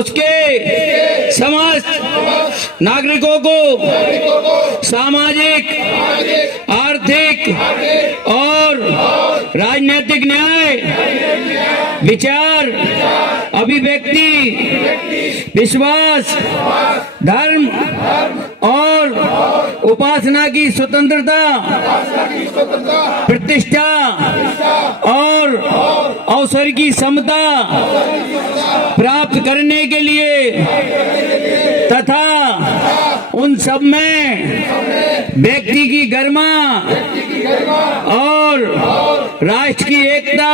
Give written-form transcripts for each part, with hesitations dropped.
उसके समस्त नागरिकों को सामाजिक, आर्थिक और राजनीतिक न्याय, विचार, अभिव्यक्ति, विश्वास, धर्म और उपासना की स्वतंत्रता, प्रतिष्ठा और अवसर की समता प्राप्त करने के लिए तथा उन सब में व्यक्ति की गरिमा और राष्ट्र की एकता।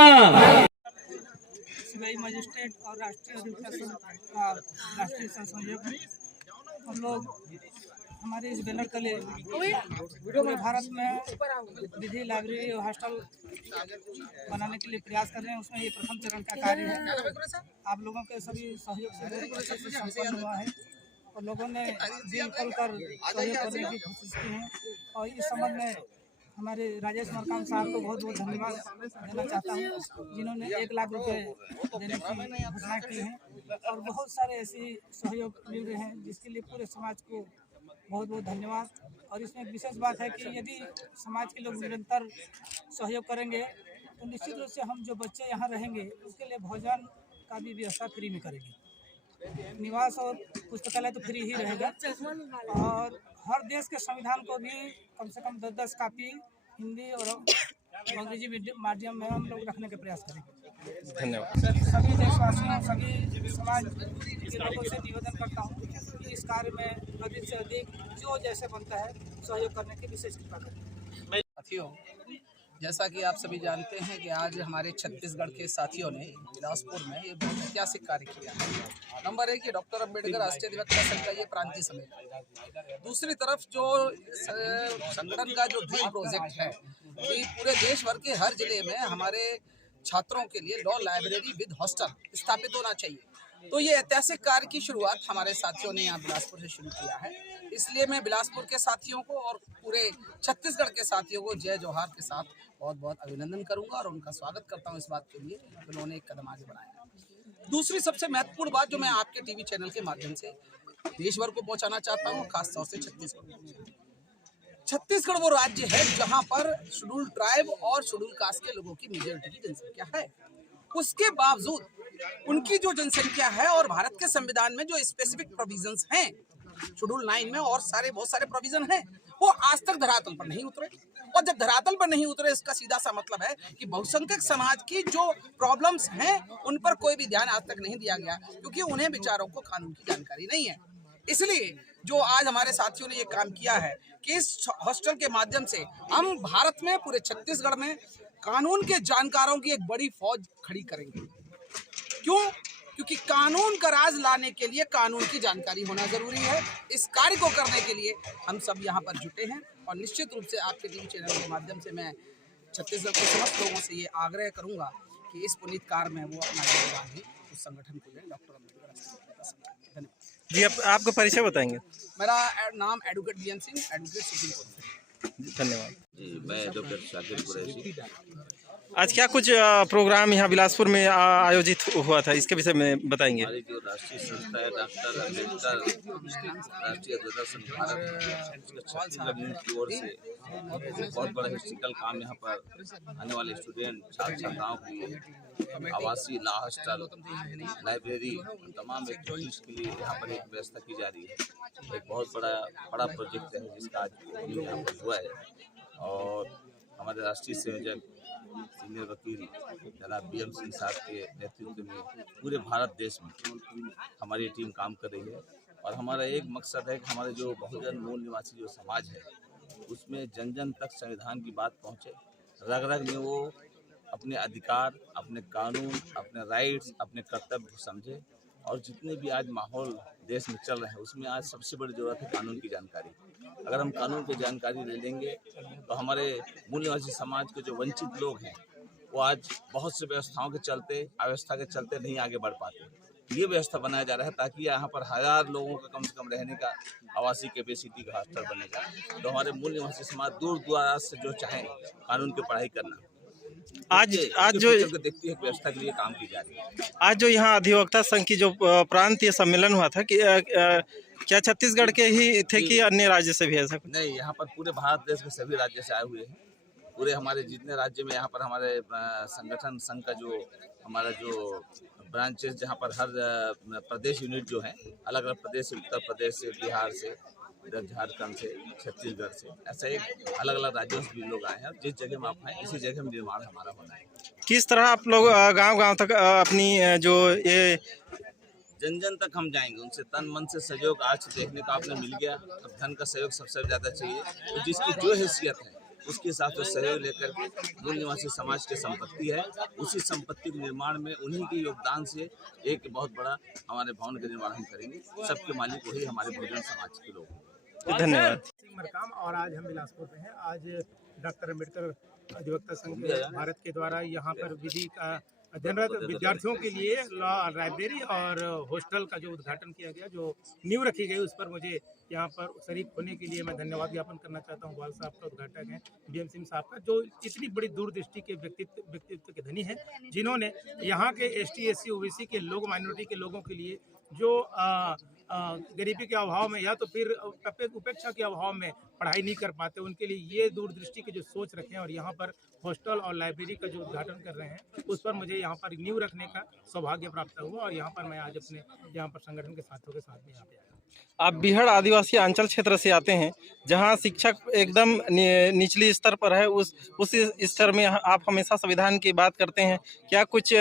सिपाही मजिस्ट्रेट और राष्ट्रीय अधिवक्ता संघ का राष्ट्रीय संयोजक हम लोग हमारे इस बैनर तले पूरे भारत में विधि लाइब्रेरी और हॉस्टल बनाने के लिए प्रयास कर रहे हैं। उसमें ये प्रथम चरण का कार्य है। आप लोगों के सभी सहयोग से संपन्न हुआ है और लोगों ने दिल खोलकर सहयोग करने की कोशिश की है। और इस संबंध में हमारे राजेश मरकाम साहब को बहुत बहुत धन्यवाद देना चाहता हूँ, जिन्होंने 1 लाख रुपए देने की घोषणा की है। और बहुत सारे ऐसे सहयोग मिल रहे हैं जिसके लिए पूरे समाज को बहुत बहुत धन्यवाद। और इसमें एक विशेष बात है कि यदि समाज के लोग निरंतर सहयोग करेंगे तो निश्चित रूप से हम जो बच्चे यहाँ रहेंगे उसके लिए भोजन का भी व्यवस्था फ्री में करेंगे। निवास और पुस्तकालय तो फ्री ही रहेगा। और हर देश के संविधान को भी कम से कम 10-10 कापी हिंदी और अंग्रेजी माध्यम में हम लोग रखने का प्रयास करेंगे। धन्यवाद। सभी देशवासियों, सभी समाज के लोगों से निवेदन करता हूँ कि इस कार्य में अधिक से अधिक जो जैसे बनता है सहयोग करने की विशेष कृपा करें। साथियों, जैसा कि आप सभी जानते हैं कि आज हमारे छत्तीसगढ़ के साथियों ने बिलासपुर में ये बहुत ऐतिहासिक कार्य किया है। नंबर 1 कि डॉक्टर अंबेडकर राष्ट्रीय अधिवक्ता संघ का ये प्रांतीय सम्मेलन। दूसरी तरफ जो संगठन का जो ड्रीम प्रोजेक्ट है कि पूरे देश भर के हर जिले में हमारे छात्रों के लिए लॉ लाइब्रेरी विद हॉस्टल स्थापित होना चाहिए। तो ये ऐतिहासिक कार्य की शुरुआत हमारे साथियों ने यहाँ बिलासपुर से शुरू किया है। इसलिए मैं बिलासपुर के साथियों को और पूरे छत्तीसगढ़ के साथियों को जय जोहार के साथ बहुत बहुत अभिनंदन करूंगा और उनका स्वागत करता हूं इस बात के लिए कि उन्होंने एक कदम आगे बढ़ाया। दूसरी सबसे महत्वपूर्ण बात जो मैं आपके टीवी चैनल के माध्यम से देश भर को पहुंचाना चाहता हूं, खासतौर से छत्तीसगढ़ वो राज्य है जहां पर शेड्यूल ट्राइब और शेड्यूल कास्ट के लोगों की मेजॉरिटी की जनसंख्या है। उसके बावजूद उनकी जो जनसंख्या है और भारत के संविधान में जो स्पेसिफिक प्रोविजंस हैं शेड्यूल 9 में और बहुत सारे प्रोविजन हैं, वो आज तक धरातल पर नहीं उतरे। और जब धरातल पर नहीं उतरे इसका सीधा सा मतलब है कि बहुसंख्यक समाज की जो प्रॉब्लम्स हैं उन पर कोई भी ध्यान आज तक नहीं दिया गया, क्योंकि उन्हें बेचारों को कानून की जानकारी नहीं है। इसलिए जो आज हमारे साथियों ने ये काम किया है कि इस हॉस्टल के माध्यम से हम भारत में पूरे छत्तीसगढ़ में कानून के जानकारों की एक बड़ी फौज खड़ी करेंगे। क्यों? क्योंकि कानून का राज लाने के लिए कानून की जानकारी होना जरूरी है। इस कार्य को करने के लिए हम सब यहाँ पर जुटे हैं और निश्चित रूप से आपके टीवी चैनल के माध्यम से मैं छत्तीसगढ़ के समस्त लोगों से ये आग्रह करूंगा कि इस पुनीत कार्य में वो अपना योगदान भी उस संगठन को दें। डॉक्टर अंबेडकर धन्यवाद जी। आपका परिचय बताएंगे? मेरा नाम advocate BM Singh, advocate supreme court. धन्यवाद जी। मैं डॉक्टर शाकिर कुरैशी। आज क्या कुछ प्रोग्राम यहाँ बिलासपुर में आयोजित हुआ था, इसके विषय में बताएंगे? हमारी जो राष्ट्रीय संस्था है डॉक्टर अंबेडकर राष्ट्रीय अधिवक्ता संघ भारत, छत्तीसगढ़ यूनिट की ओर से बहुत बड़ा हिस्ट्रिकल काम यहाँ पर आने वाले स्टूडेंट छात्र छात्राओं की आवासीय लॉ हॉस्टल लाइब्रेरी तमाम एक्टिविटीज के लिए यहाँ पर एक व्यवस्था की जा रही है। एक बहुत बड़ा प्रोजेक्ट है जिसका आज यहाँ पर हुआ है। और हमारे राष्ट्रीय संयोजक सीनियर वकील जनाब BM सिंह साहब के नेतृत्व में पूरे भारत देश में हमारी टीम काम कर रही है। और हमारा एक मकसद है कि हमारे जो बहुजन मूल निवासी जो समाज है उसमें जन जन तक संविधान की बात पहुँचे, रग रग में वो अपने अधिकार, अपने कानून, अपने राइट्स, अपने कर्तव्य को समझे। और जितने भी आज माहौल देश में चल रहे हैं उसमें आज सबसे बड़ी जरूरत है कानून की जानकारी। अगर हम कानून की जानकारी ले लेंगे तो हमारे मूल निवासी समाज के जो वंचित लोग हैं वो आज बहुत से व्यवस्थाओं के चलते, अव्यवस्था के चलते नहीं आगे बढ़ पाते। ये व्यवस्था बनाया जा रहा है ताकि यहाँ पर 1000 लोगों का कम से कम रहने का आवासीय कैपेसिटी का हॉस्टल बनेगा। तो हमारे मूल निवासी समाज दूर दराज से जो चाहें कानून की पढ़ाई करना, आज जो फ्यूचर को देखते हुए व्यवस्था के लिए काम की जा रही है। आज जो यहाँ अधिवक्ता संघ की जो प्रांतीय सम्मेलन हुआ था कि क्या छत्तीसगढ़ के ही थे कि अन्य राज्य से भी ऐसा कुछ? नहीं, यहाँ पर पूरे भारत देश के सभी राज्य से आए हुए हैं। पूरे हमारे जितने राज्य में यहाँ पर हमारे संगठन संघ का जो हमारा जो ब्रांचेस, जहाँ पर हर प्रदेश यूनिट जो है, अलग अलग प्रदेश से, उत्तर प्रदेश से, बिहार से, इधर झारखंड से, छत्तीसगढ़ से, ऐसे एक अलग अलग राज्यों से भी लोग आए हैं। और जिस जगह में आप हैं, इसी जगह में निर्माण हमारा होना है। किस तरह आप लोग गांव-गांव तक अपनी जो ये जन जन तक हम जाएंगे, उनसे तन मन से सहयोग आज देखने का आपने मिल गया। अब धन का सहयोग सबसे ज़्यादा चाहिए, तो जिसकी जो हैसियत है उसके साथ जो सहयोग लेकर के मूल निवासी समाज की संपत्ति है, उसी संपत्ति के निर्माण में उन्हीं के योगदान से एक बहुत बड़ा हमारे भवन का निर्माण हम करेंगे। सबके मालिक वही हमारे बहुजन समाज के लोग हैं। धन्यवाद। मरकाम और आज हम बिलासपुर में हैं। आज डॉक्टर अम्बेडकर अधिवक्ता संघ भारत के द्वारा यहाँ पर विधि का अध्ययनरत विद्यार्थियों के लिए लॉ लाइब्रेरी और हॉस्टल का जो उद्घाटन किया गया, जो नींव रखी गई, उस पर मुझे यहाँ पर शरीक होने के लिए मैं धन्यवाद ज्ञापन करना चाहता हूँ। ग्वाल साहब का उद्घाटक हैं, BM सिंह साहब का, जो इतनी बड़ी दूरदृष्टि के व्यक्तित्व के धनी हैं, जिन्होंने यहाँ के ST SC OBC के लोग, माइनॉरिटी के लोगों के लिए जो गरीबी के अभाव में या तो फिर उपेक्षा के अभाव में पढ़ाई नहीं कर पाते, उनके लिए ये दूरदृष्टि के जो सोच रखे हैं और यहाँ पर हॉस्टल और लाइब्रेरी का जो उद्घाटन कर रहे हैं, उस पर मुझे यहाँ पर नींव रखने का सौभाग्य प्राप्त हुआ और यहाँ पर मैं आज अपने यहाँ पर संगठन के साथियों के साथ में यहाँ पे आया। आप बिहार आदिवासी अंचल क्षेत्र से आते हैं, जहाँ शिक्षक एकदम निचली स्तर पर है, उस स्तर में आप हमेशा संविधान की बात करते हैं। क्या कुछ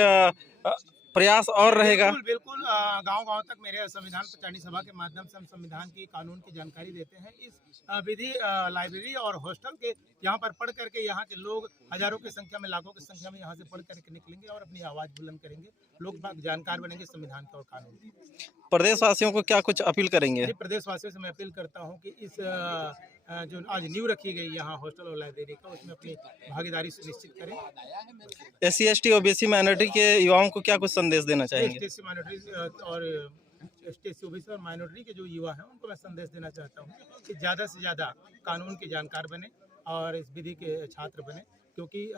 प्रयास और रहेगा? बिल्कुल गांव-गांव तक मेरे संविधान प्रचारणी सभा के माध्यम से हम संविधान की, कानून की जानकारी देते हैं। इस विधि लाइब्रेरी और हॉस्टल के यहाँ पर पढ़ करके यहाँ के लोग हजारों की संख्या में, लाखों की संख्या में यहाँ से पढ़ करके निकलेंगे और अपनी आवाज़ बुलंद करेंगे। लोग जानकार बनेंगे संविधान के और कानून के। प्रदेशवासियों को क्या कुछ अपील करेंगे? प्रदेशवासियों से मैं अपील करता हूँ कि इस जो आज नींव रखी गई यहाँ हॉस्टल और लाइब्रेरी का, उसमें अपनी भागीदारी सुनिश्चित करें। SC ST OBC माइनॉरिटी के युवाओं को क्या कुछ संदेश देना चाहेंगे? ST SC माइनॉरिटी और ST SC OBC और माइनॉरिटी के जो युवा हैं, उनको मैं संदेश देना चाहता हूँ कि ज़्यादा से ज़्यादा कानून के जानकार बने और इस विधि के छात्र बने, क्योंकि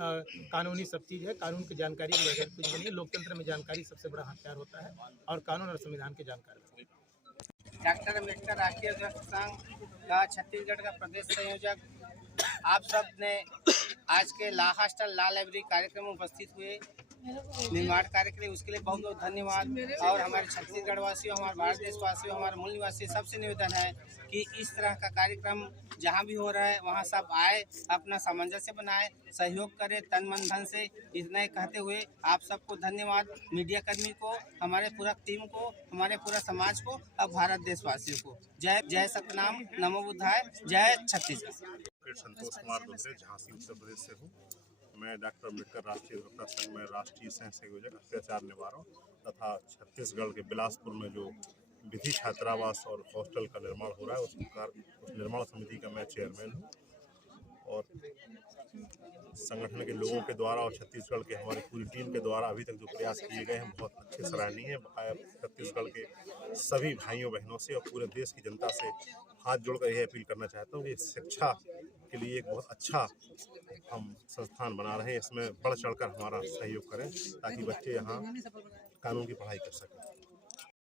कानूनी सब चीज़ है। कानून की जानकारी के बगैर कुछ नहीं है। लोकतंत्र में जानकारी सबसे बड़ा हथियार होता है और कानून और संविधान के जानकार बने। डॉक्टर अम्बेडकर राष्ट्रीय अध्यक्ष संघ का छत्तीसगढ़ का प्रदेश संयोजक, आप सब ने आज के ला हॉस्टल ला लाइब्रेरी कार्यक्रम में उपस्थित हुए, निर्माण कार्य के लिए उसके लिए बहुत बहुत धन्यवाद। और हमारे छत्तीसगढ़ वासियों, हमारे भारत देशवासियों, हमारे मूल निवासी, सबसे निवेदन है कि इस तरह का कार्यक्रम जहाँ भी हो रहा है वहाँ सब आए, अपना सामंजस्य बनाए, सहयोग करें तन मन धन से। इतना ही कहते हुए आप सबको धन्यवाद, मीडिया कर्मी को, हमारे पूरा टीम को, हमारे पूरा समाज को और भारत देशवासियों को। जय जय सतनाम, नमो बुद्धाय, जय छत्तीसगढ़। संतोष कुमार दुबे, झांसी उत्तर प्रदेश से हूँ। मैं डॉक्टर अम्बेडकर राष्ट्रीय अधिवक्ता संघ में राष्ट्रीय सह संयोजक अत्याचार निवारण तथा छत्तीसगढ़ के बिलासपुर में जो विधि छात्रावास और हॉस्टल का निर्माण हो रहा है, उस निर्माण समिति का मैं चेयरमैन हूँ। और संगठन के लोगों के द्वारा और छत्तीसगढ़ के हमारी पूरी टीम के द्वारा अभी तक जो प्रयास किए गए हैं, बहुत अच्छे, सराहनीय है। छत्तीसगढ़ के सभी भाइयों बहनों से और पूरे देश की जनता से हाथ जोड़कर यह अपील करना चाहता हूँ कि शिक्षा के लिए एक बहुत अच्छा हम संस्थान बना रहे हैं। इसमें बढ़ चढ़कर हमारा सहयोग करें ताकि बच्चे यहाँ कानून की पढ़ाई कर सकें।